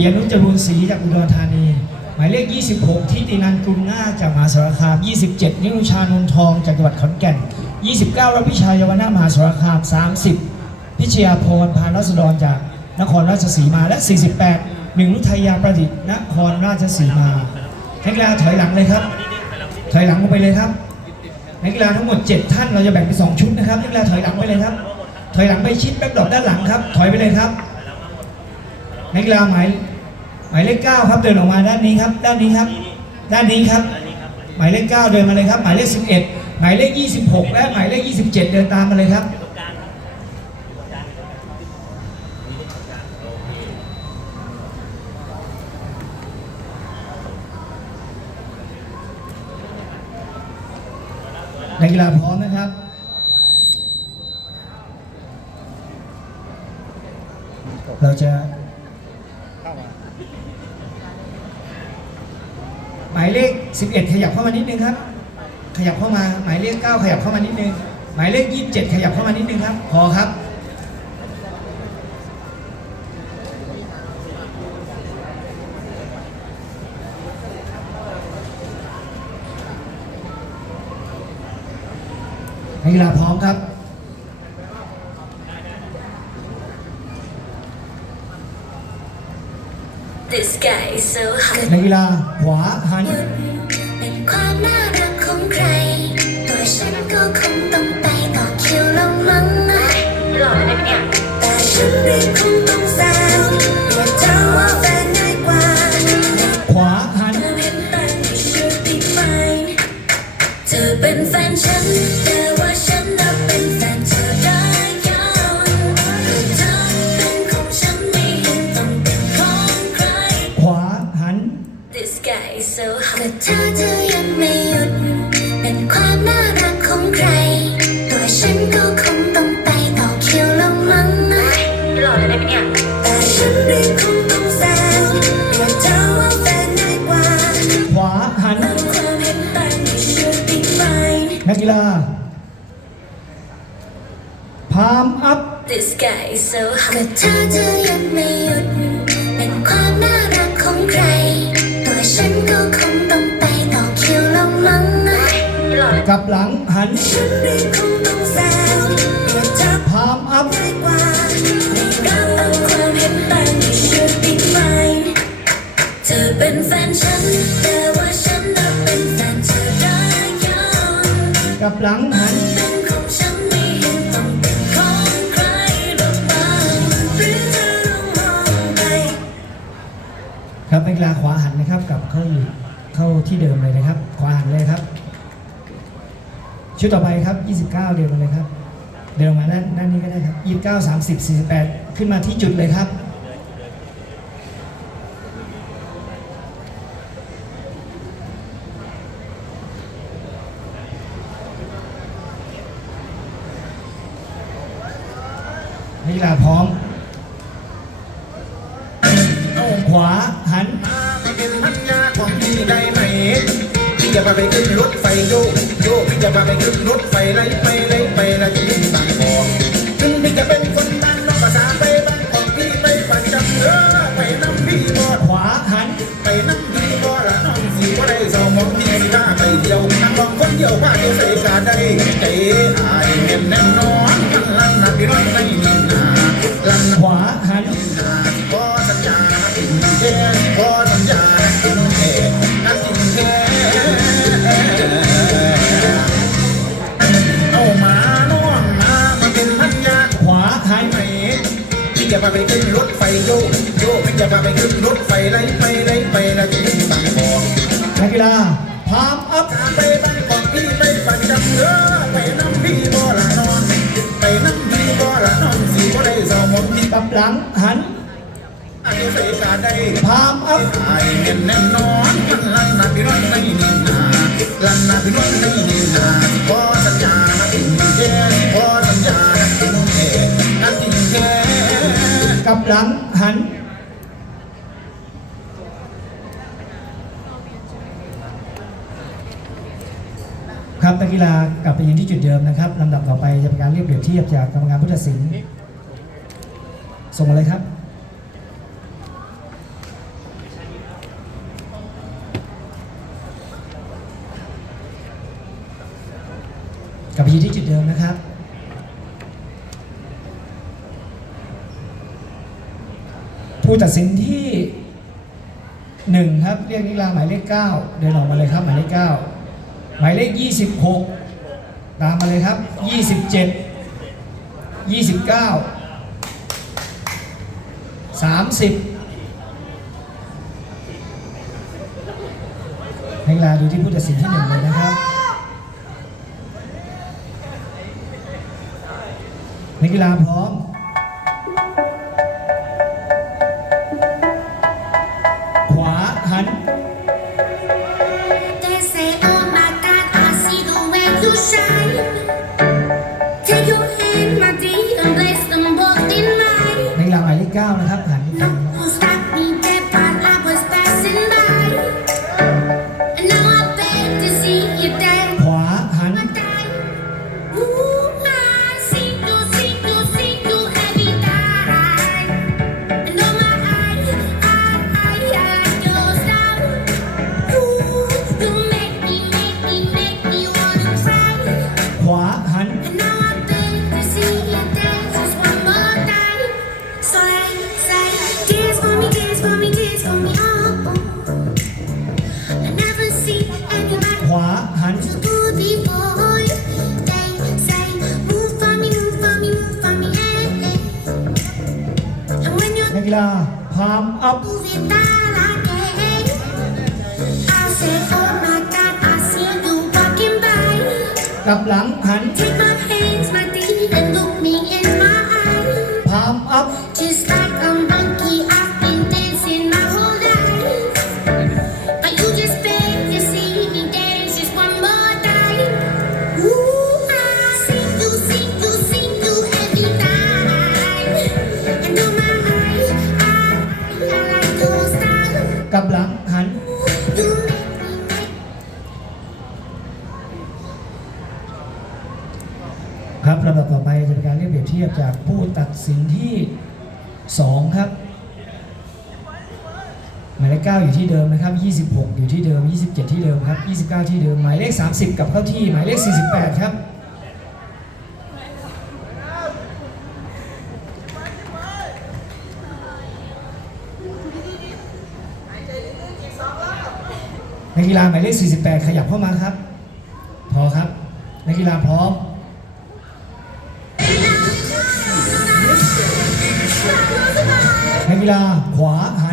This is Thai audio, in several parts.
ปียนุจรูนศรีจากอุดรธานี หมายเลข 26ทิตินันกุลนาจากมหาสารคาม 27 นิรุชานนทองจากจังหวัดขอนแก่น 29รัพิชายวนามหาสารคาม 30 พิชยาพรพานรัศดรจากนครราชสีมาและ 48 หนึ่งนุทยาประดิษฐ์นครราชสีมานักกีฬาถอยหลังเลยครับ ถอยหลังลงไปเลยครับนักกีฬาทั้งหมด 7 ท่านเราจะแบ่งเป็น2ชุดนะครับนักกีฬาถอยหลังไปเลยครับ ถอยหลังไปชิดแบ็คดรอปด้านหลังครับ ถอยไปเลยครับ นักกีฬาหมายหมายเลข9ครับเดินออกมาด้านนี้ครับ ด้านนี้ครับ ด้านนี้ครับ หมายเลข9เดินมาเลยครับ หมายเลข11หมายเลข26และหมายเลข27เดินตามมาเลยครับนักกีฬาพร้อมนะครับ เราจะ หมายเลข 11 ขยับเข้ามานิดนึงครับ ขยับเข้ามาหมายเลข 9 ขยับเข้ามานิดนึง หมายเลข 27 ขยับเข้ามานิดนึงครับ พอครับ ให้เวลาพร้อมครับ This guy is so hot นักกีฬาขวาหันเป็นความน่ารักของใคร ตัวฉันก็คงต้องไปต่อคิวแล้วมั้งนะหล่อเลยเนี่ยแต่ฉันรีบคงต้องแซวเรียกเธอว่าแฟนง่ายกว่าขวาหันเธอเห็นแต่ง you should be fine เธอเป็นแฟนฉันแต่ว่าฉัน กลับหลังหันฉันรีบคงต้องแซวเรียกเธอพามอัพง่ายกว่าไม่รับเอาความเห็นต่าง you should be fine เธอเป็นแฟนฉันแต่ว่าฉันน่ะเป็นแฟนเธอได้ยังกลับหลังหันเป็นของฉันไม่เห็นต้องเป็นของใครหรอกบ้างหรือเธอลองมองไปครับนักกีฬาขวาหันนะครับกลับเข้าอยู่เข้าที่เดิมเลยนะครับ ขวาหันเลยครับ ชุดต่อไปครับ 29 เดินมาเลยครับ เดินมาด้านด้านนี้ก็ได้ครับ 29 30 48 ขึ้นมาที่จุดเลยครับนักกีฬาพร้อม ไปขึ้นรถไฟโยกโยกพี่จะพาไปขึ้นรถไฟไล่ไปไล่ไปแล้วจะขึ้นบางกอกถึงพี่จะเป็นคนบ้านนอกภาษาไปบานของพี่ไปประจำเออไปน้ำพี่บอดขวาหันไปน้ำพี่บอดละน้องสีว่าได้สองมองพี่สิบ้าไปเที่ยวนั่งมองคนเดียวว่าเดียวใส่กาได้ใจอายเห็นแน่นอนมันลั่นนับพี่น้องไม่มีนาลั่นขวาหัน ไปขึ้นรถไฟไล่ไปไล่ไปแล้วจะขึ้นบางกอกนักกีฬาพามอัพไปบานของพี่ไปประจำเออไปน้ำพี่บ่ละนอน ไปน้ำพี่บ่ละนอนสีบ่ได้สองมองพี่กลับหลังหันอายุใส่กาได้พามอัพไอเงินแน่นอนมันลันนาพี่น้องในนี่นาลันนาพี่น้องในนี่นาขอสัญญาถึงแค่ขอสัญญาถึงแค่นั่นจริงแค่กับหลังหัน กีฬากลับไปยืนที่จุดเดิมนะครับลำดับต่อไปจะเป็นการเรียบเรียบเทียบจากกรรมการผู้ตัดสิน ส่งอะไรครับ กลับไปยืนที่จุดเดิมนะครับผู้ตัดสินที่ 1 ครับ เรียกนิลาหมายเลข 9 เดินออกมาเลยครับ หมายเลข 9 หมายเลขยี่สิบหกตามมาเลยครับยี่สิบเจ็ดยี่สิบเก้าสามสิบนิลาดูที่ผู้ตัดสินที่หนึ่งเลยนะครับนักกีฬาพร้อม you walking by. กลับหลังหัน Take my hands, กับหลังหัน ครับลำดับต่อไปจะเป็นการเรียกเปรียบเทียบจากผู้ตัดสินที่สองครับ หมายเลข9อยู่ที่เดิมนะครับ 26 อยู่ที่เดิม 27 ที่เดิมครับ 29 ที่เดิม หมายเลข 30 กับเข้าที่ หมายเลข 48 ครับ นักกีฬาหมายเลข 48 ขยับเข้ามาครับ พอครับ นักกีฬาพร้อม นักกีฬาขวาหา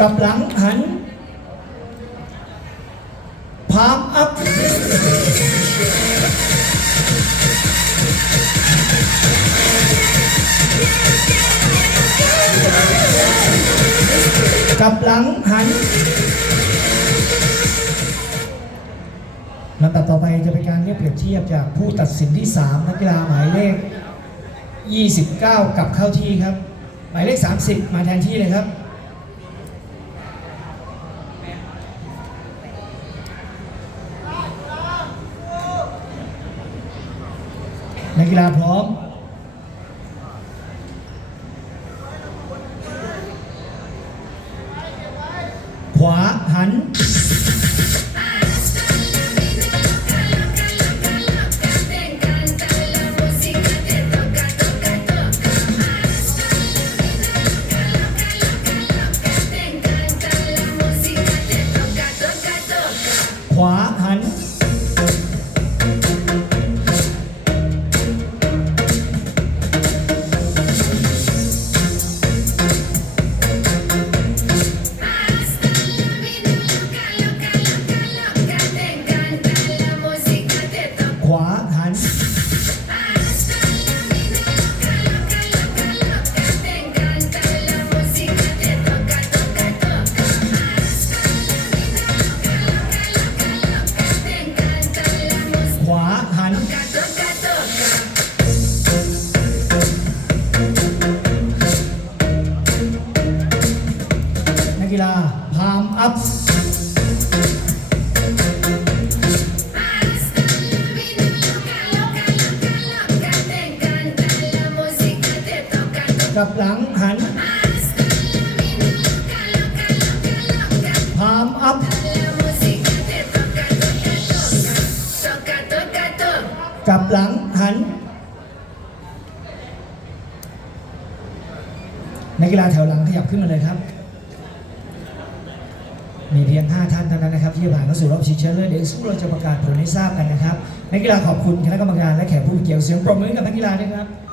กับหลังหันพามอัพกับหลังหันลำดับต่อไปจะเป็นการเรียกเปรียบเทียบจากผู้ตัดสินที่ 3 นักกีฬาหมายเลข 29 กลับเข้าที่ครับ หมายเลข 30 มาแทนที่เลยครับ นักกีฬาพร้อมามอัพ กับหลังหันพามอัพ กับหลังหันนักกีฬาแถวหลังขยับขึ้นมาเลยครับ มีเพียง 5 ท่านเท่านั้นนะครับที่จะผ่านเข้าสู่รอบชิงชนะเลิศเดี๋ยวสู้เราจะประกาศผลให้ทราบกันนะครับนักกีฬาขอบคุณคณะกรรมการและแขกผู้มีเกียรติเสียงปรบมือกับนักกีฬาด้วยครับ